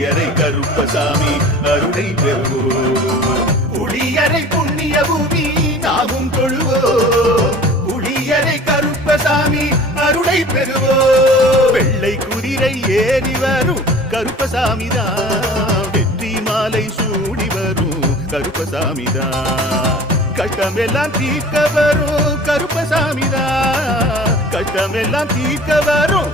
புளியரை கருப்பசாமி அருளை பெறுவோம். புளியரை புண்ணிய பூமி நாமும் தொழுவோம். புளியரை கருப்பசாமி அருளை பெறுவோம். வெள்ளை குதிரை ஏறி வரும் கருப்பசாமிதான், வெற்றி மாலை சூடி வரும் கருப்பசாமிதான். கஷ்டமெல்லாம் தீர்க்க வரும் கருப்பசாமிதான், கஷ்டமெல்லாம் தீர்க்க வரும்